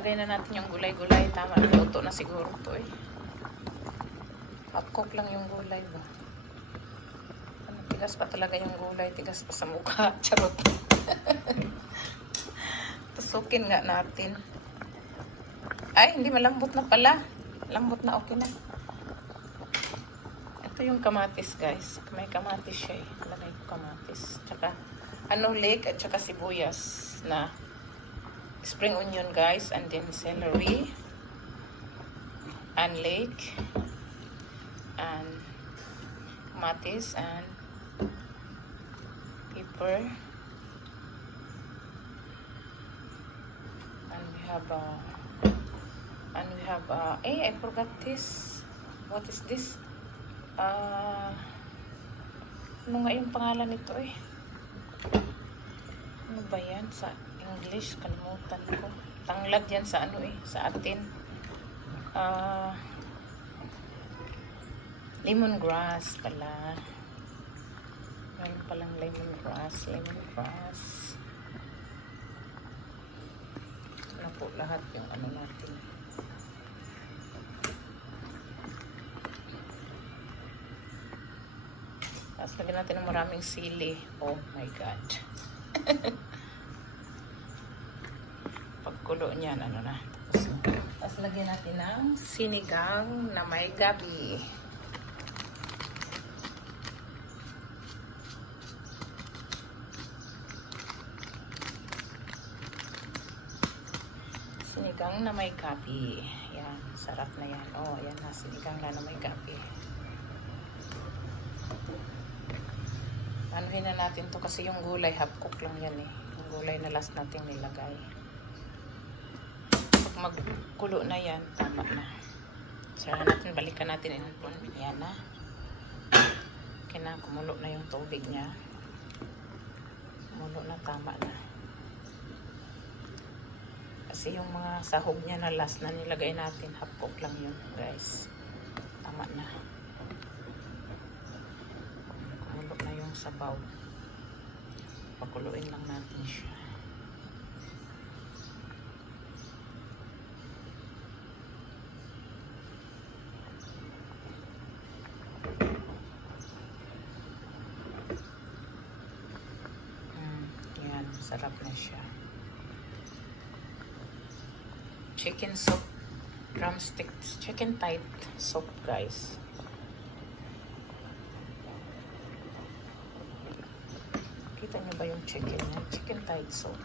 Ilagay na natin yung gulay-gulay. Tama, luto na siguro to eh. Half cook lang yung gulay ba? Ano, tigas pa talaga yung gulay. Tigas pa sa mukha. Charot. Tusukin nga natin. Ay, hindi malambot na pala. Lambot na, okay na. Ito yung kamatis, guys. May kamatis siya eh. Lagay ko kamatis. Tsaka, leek at tsaka sibuyas na spring onion, guys. And then celery. And leek. And kamatis and pepper. And we have I forgot this. What is this? Ano nga yung pangalan nito eh? Ano ba yan sa English? Kalimutan ko. Tanglad yan sa ano eh, sa atin. Lemongrass pala. Mayroon palang lemongrass. Ito na po lahat yung ano natin. Tapos lagyan natin ng maraming sili. Oh my God. Pagkulo niyan, ano na. Tapos lagyan natin ng sinigang na may gabi. Sinigang na may gabi. Yan, sarap na yan. Oh, ayan na, sinigang na may gabi. Anuhin na natin to kasi yung gulay half cook lang yan eh. Yung gulay na last natin nilagay. Pag magkulo na yan, tama na. Sara natin, balikan natin inapon. Yan na. Okay na, kumulo na yung tubig niya. Kumulo na, tama na. Kasi yung mga sahog niya na last na nilagay natin, half cook lang yun, guys. Tama na. Sabaw. Pakuluin lang natin siya. Yan, sarap na siya. Chicken soup, drumsticks, chicken tight soup, guys. Kita nyo ba yung chicken niya? Chicken tight soup.